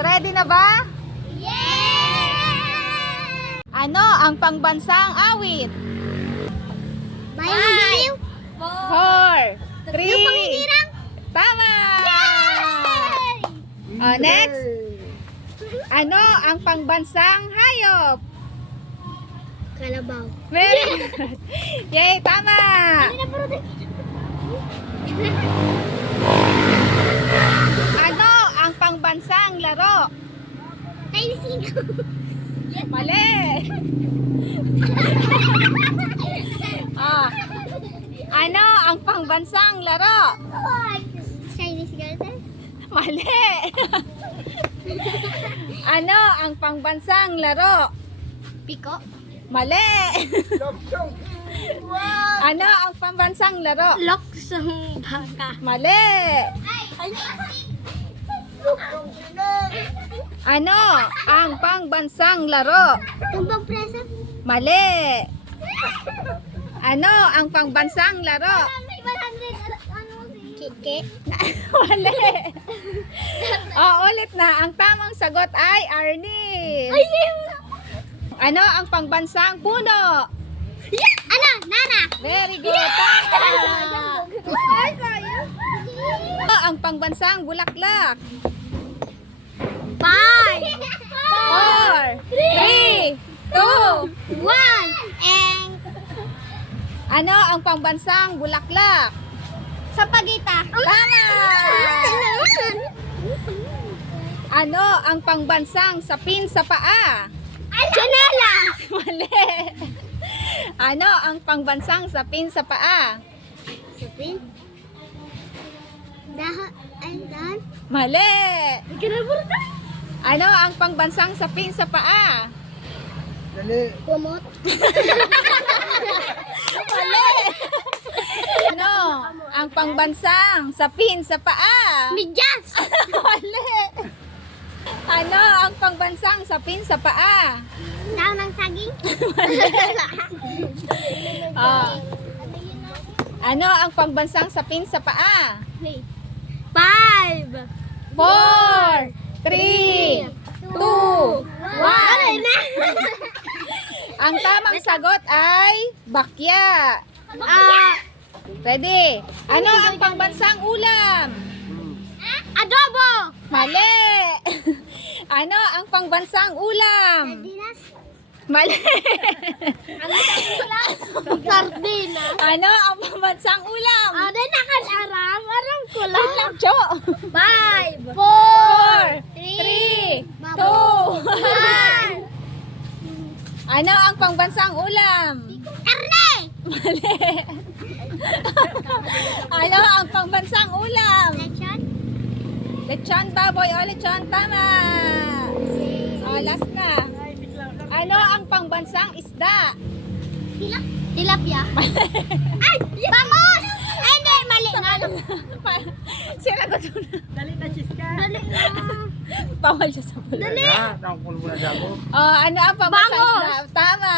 Ready na ba? Yeah! Ano ang pangbansang awit? Bayang Magiliw? 4, 3. Yung pangingirang? Tama! Yay! Next. Ano ang pangbansang hayop? Kalabaw. Very good. Yay, tama! Ano ang pangbansang laro? Kainising ko. Mali! Ano ang pangbansang laro? Chinese girl? Mali! Ano ang pangbansang laro? Piko? Mali! Ano ang pambansang laro? Loksong baka. Mali! Ano ang pangbansang laro? Tumbang presa? Mali! Ano ang pangbansang laro? 100 Kike? Mali! Ulit na. Ang tamang sagot ay Arnie. Ano ang pangbansang puno? Ano? Nana? Very good. Tama. Ano ang pangbansang bulaklak? 5 4, 3, 2. 1 and Ano ang pangbansang bulaklak? Sapagita. Tama! Ano ang pangbansang sapin sa paa? Janela. Mali! Ano ang pangbansang sapin sa paa? Sapin? Dahan? Ay, dahan? Mali! Kinaburta? Ano ang pangbansang sapin sa paa? Kumot? Mali! Ano ang pangbansang sapin sa paa? Midyas. Mali! Ano ang pangbansang sapin sa paa? Daw ng saging? Ano ang pangbansang sapin sa paa? 5 4, 3, 2, 1. na? Ang tamang sagot ay bakya. Ready? Ano ang pangbansang ulam? Adobo. Mali! Ano ang pangbansang ulam? Sardinas. Mali! Sardina. Ano ang pangbansang ulam? Ada na kan aram. Aram ko lang. Cho! 5 4, 3, 2, 1 Ano ang pangbansang ulam? Karne. Mali! Ano ang pangbansang ulam? Lechon. Lechon baboy o lechon tama. Last na. Ano ang pangbansang isda? Tilapia. Ay! Bangus! Ay, hindi. Mali. Sira ko to na. Dali na. Bawal siya sa pula. Dali. Nakapul mo na dago. Ano ang pangbansang Bangus! isda? Tama.